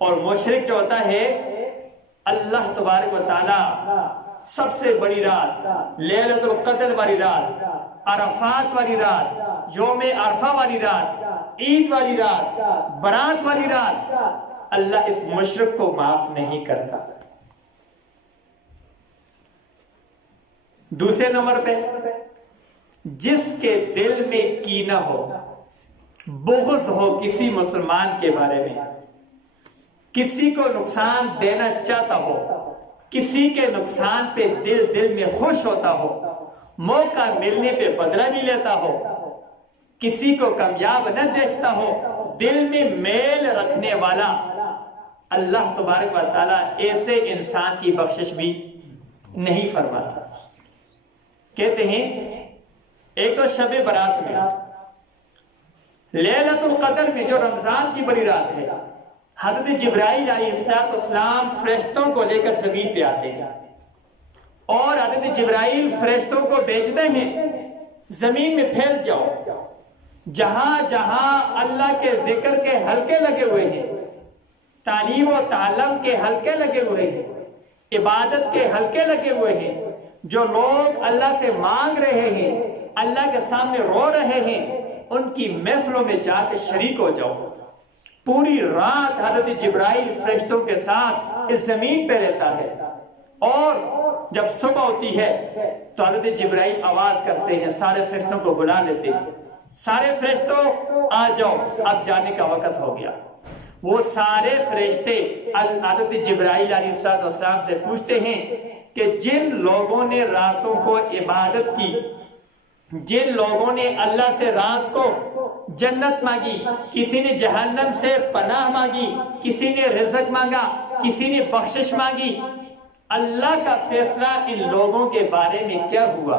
اور مشرک جو ہوتا ہے اللہ تبارک و تعالی سب سے بڑی رات، لیلۃ القدر والی رات، عرفات والی رات، یوم عرفہ والی رات، عید والی رات، برات والی رات، اللہ اس مشرک کو معاف نہیں کرتا۔ دوسرے نمبر پہ، جس کے دل میں کینہ ہو، بغض ہو کسی مسلمان کے بارے میں، کسی کو نقصان دینا چاہتا ہو، کسی کے نقصان پہ دل میں خوش ہوتا ہو، موقع ملنے پہ بدلہ بھی لیتا ہو، کسی کو کامیاب نہ دیکھتا ہو، دل میں میل رکھنے والا، اللہ تبارک و تعالیٰ ایسے انسان کی بخشش بھی نہیں فرماتا۔ کہتے ہیں ایک تو شب برات میں، لیلۃ القدر میں جو رمضان کی بڑی رات ہے، حضرت جبرائیل علیہ السلام فرشتوں کو لے کر زمین پہ آتے ہیں، اور حضرت جبرائیل فرشتوں کو بھیجتے ہیں زمین میں پھیل جاؤ، جہاں جہاں اللہ کے ذکر کے حلقے لگے ہوئے ہیں، تعلیم و تعلم کے حلقے لگے ہوئے ہیں، عبادت کے حلقے لگے ہوئے ہیں، جو لوگ اللہ سے مانگ رہے ہیں، اللہ کے سامنے رو رہے ہیں، ان کی محفلوں میں جا کے شریک ہو جاؤ۔ پوری رات حضرت جبرائیل فرشتوں کے ساتھ اس زمین پہ رہتا ہے، اور جب صبح ہوتی ہے تو حضرت جبرائیل آواز کرتے ہیں، سارے فرشتوں کو بلا لیتے ہیں، سارے فرشتوں آ جاؤ، اب جانے کا وقت ہو گیا۔ وہ سارے فرشتے حضرت جبرائیل علیہ السلام سے پوچھتے ہیں کہ جن لوگوں نے راتوں کو عبادت کی، جن لوگوں نے اللہ سے رات کو جنت مانگی، کسی نے جہنم سے پناہ مانگی، کسی نے رزق مانگا، کسی نے بخشش مانگی، اللہ کا فیصلہ ان لوگوں کے بارے میں کیا ہوا؟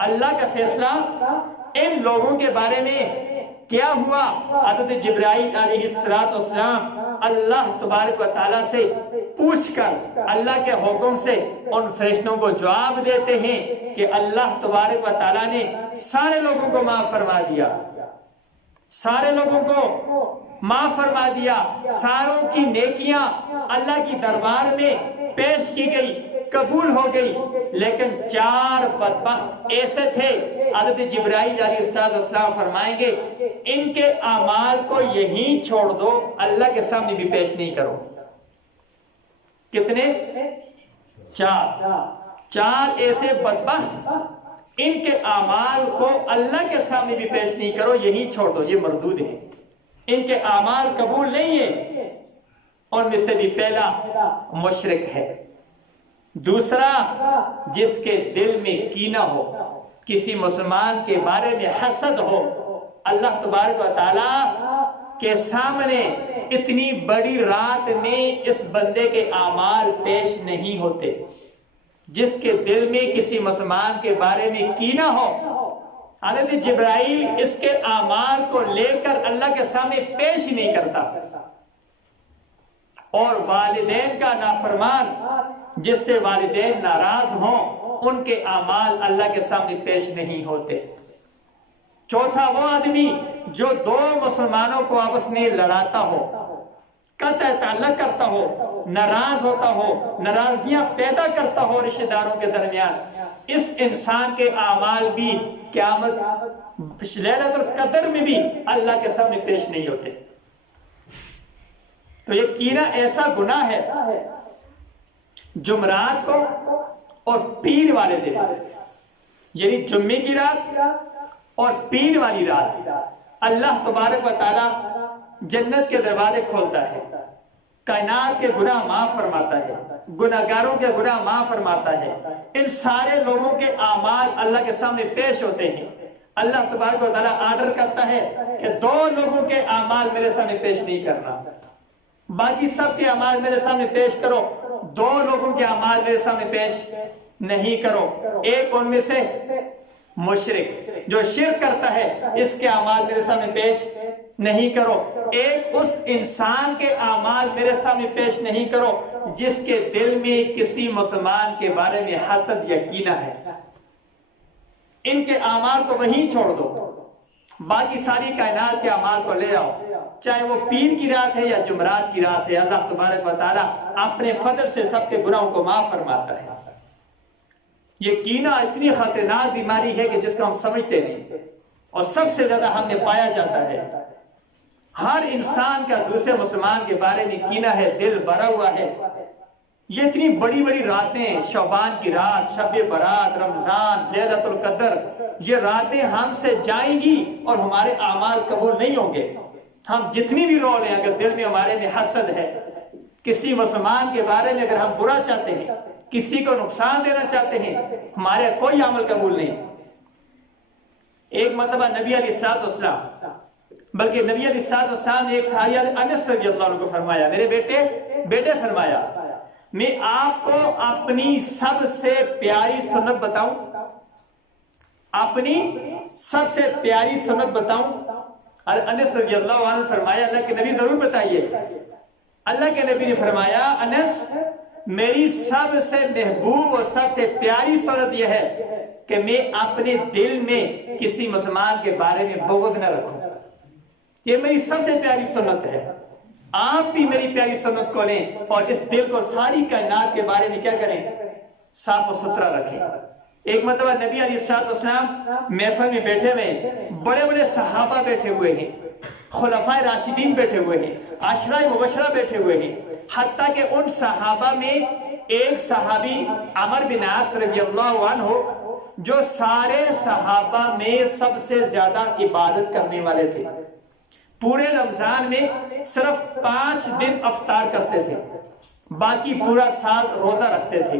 اللہ کا فیصلہ ان لوگوں کے بارے میں کیا ہوا؟ حضرت جبرائیل علیہ السلام اللہ تبارک و تعالیٰ سے پوچھ کر اللہ کے حکم سے ان فرشتوں کو جواب دیتے ہیں کہ اللہ تبارک و تعالیٰ نے سارے لوگوں کو معاف فرما دیا، سارے لوگوں کو معاف فرما دیا، ساروں کی نیکیاں اللہ کی دربار میں پیش کی گئی، قبول ہو گئی، لیکن 4 بدبخت ایسے تھے، حضرت جبرائیل علیہ السلام فرمائیں گے ان کے اعمال کو یہیں چھوڑ دو، اللہ کے سامنے بھی پیش نہیں کرو۔ کتنے؟ 4 ایسے بدبخت، ان کے اعمال کو اللہ کے سامنے بھی پیش نہیں کرو، یہیں چھوڑ دو، یہ مردود ہے، ان کے اعمال قبول نہیں ہے۔ ان میں سے بھی پہلا مشرک ہے۔ دوسرا، جس کے دل میں کینہ ہو، کسی مسلمان کے بارے میں حسد ہو، اللہ تبارک و تعالیٰ کے سامنے اتنی بڑی رات میں اس بندے کے اعمال پیش نہیں ہوتے۔ جس کے دل میں کسی مسلمان کے بارے میں کینہ ہو، حضرت جبرائیل اس کے اعمال کو لے کر اللہ کے سامنے پیش ہی نہیں کرتا۔ اور والدین کا نافرمان، جس سے والدین ناراض ہوں، ان کے اعمال اللہ کے سامنے پیش نہیں ہوتے۔ چوتھا، وہ آدمی جو 2 مسلمانوں کو آپس میں لڑاتا ہو، قطع تعلق کرتا ہو، ناراض ہوتا ہو، ناراضگیاں پیدا کرتا ہو رشتہ داروں کے درمیان، اس انسان کے اعمال بھی قیامت لیلۃ القدر میں بھی اللہ کے سامنے پیش نہیں ہوتے۔ تو یہ کینہ ایسا گناہ ہے، جمعرات کو اور پیر والے دن، یعنی جمعے کی رات اور پیر والی رات، اللہ تبارک و تعالیٰ جنت کے دروازے کھولتا ہے، کائنات کے گناہ معاف فرماتا ہے، گناہگاروں کے گناہ معاف فرماتا ہے، ان سارے لوگوں کے اعمال اللہ کے سامنے پیش ہوتے ہیں۔ اللہ تبارک و تعالیٰ آرڈر کرتا ہے کہ 2 لوگوں کے اعمال میرے سامنے پیش نہیں کرنا، باقی سب کے اعمال میرے سامنے پیش کرو، 2 لوگوں کے اعمال میرے سامنے پیش نہیں کرو۔ ایک ان میں سے مشرک جو شرک کرتا ہے، اس کے اعمال میرے سامنے پیش نہیں کرو۔ ایک اس انسان کے اعمال میرے سامنے پیش نہیں کرو جس کے دل میں کسی مسلمان کے بارے میں حسد یا کینہ ہے، ان کے اعمال کو وہیں چھوڑ دو، باقی ساری کائنات کے اعمال کو لے آؤ۔ چاہے وہ پیر کی رات ہے یا جمعرات کی رات ہے، اللہ تبارک و تعالیٰ اپنے فضل سے سب کے گناہوں کو معاف فرماتا ہے۔ یہ کینہ اتنی خطرناک بیماری ہے کہ جس کو ہم سمجھتے نہیں، اور سب سے زیادہ ہم میں پایا جاتا ہے۔ ہر انسان کا دوسرے مسلمان کے بارے میں کینہ ہے، دل بھرا ہوا ہے۔ یہ اتنی بڑی بڑی راتیں، شعبان کی رات، شب برات، رمضان، لیلۃ القدر، یہ راتیں ہم سے جائیں گی اور ہمارے اعمال قبول نہیں ہوں گے۔ ہم جتنی بھی رو لیں، اگر دل میں ہمارے میں حسد ہے، کسی مسلمان کے بارے میں اگر ہم برا چاہتے ہیں، کسی کو نقصان دینا چاہتے ہیں، ہمارے کوئی عمل قبول نہیں۔ ایک مرتبہ نبی علیہ الصلوۃ والسلام، بلکہ نبی علیہ الصلوۃ والسلام نے ایک صحابی انس رضی اللہ عنہ کو فرمایا، میرے بیٹے فرمایا، میں آپ کو اپنی سب سے پیاری سنت بتاؤں، اپنی سب سے پیاری سنت بتاؤں؟ اور انس رضی اللہ عنہ فرمایا، اللہ کے نبی ضرور بتائیے۔ اللہ کے نبی نے فرمایا، انس میری سب سے محبوب اور سب سے پیاری سنت یہ ہے کہ میں اپنے دل میں کسی مسلمان کے بارے میں بغض نہ رکھوں۔ یہ میری سب سے پیاری سنت ہے۔ آپ بھی میری پیاری سنت کو لیں اور اس دل کو ساری کائنات کے بارے میں کیا کریں؟ صاف و ستھرا رکھیں۔ ایک مرتبہ نبی علیہ الصلوۃ والسلام محفل میں بیٹھے ہوئے، بڑے بڑے صحابہ بیٹھے ہوئے ہیں، خلفائے راشدین بیٹھے ہوئے ہیں، عشرہ مبشرہ بیٹھے ہوئے ہیں، حتیٰ کہ ان صحابہ میں ایک صحابی عمر بن عاص رضی اللہ عنہ، جو سارے صحابہ میں سب سے زیادہ عبادت کرنے والے تھے، پورے رمضان میں صرف 5 دن افطار کرتے تھے، باقی پورا سال روزہ رکھتے تھے،